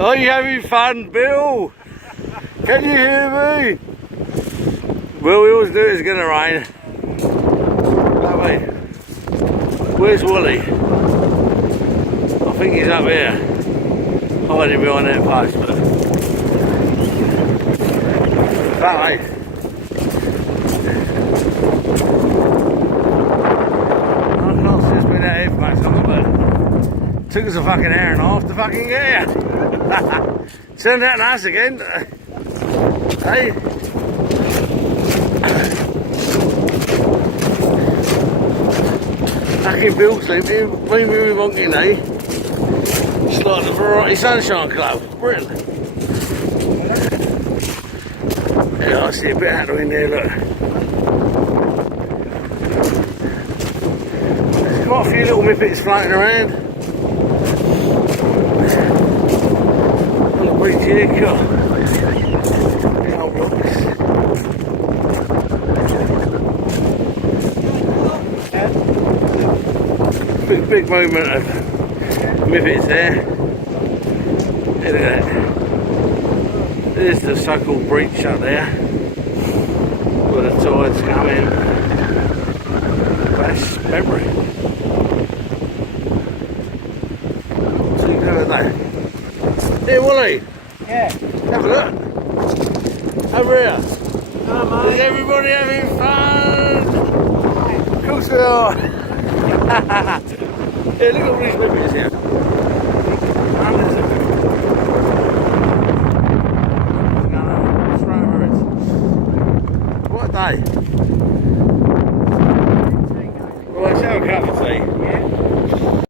Are you having fun, Bill? Can you hear me? Well, we always knew it was going to rain. That way. Where's Wally? I think he's up here. Hiding behind that post, but... That way. I can't see us being out here for much longer, but... Took us a fucking hour and a half to fucking get here. Turned out nice again. Hey. Fucking Bill sleeping, me moving monkey knee. It's like the Variety Sunshine Club. Brilliant. Yeah, I see a bit out in there, look. There's quite a few little mippets floating around. On the bridge here, God. The old rocks. Big movement of mippets there. Look at that. There's the so-called breach up there where the tides come in. That's memory. So you can have a day. Here, Wally. Yeah. Have a look. Over here. Oh, Is everybody having fun? Of course we are. Yeah, look at all these mippets here.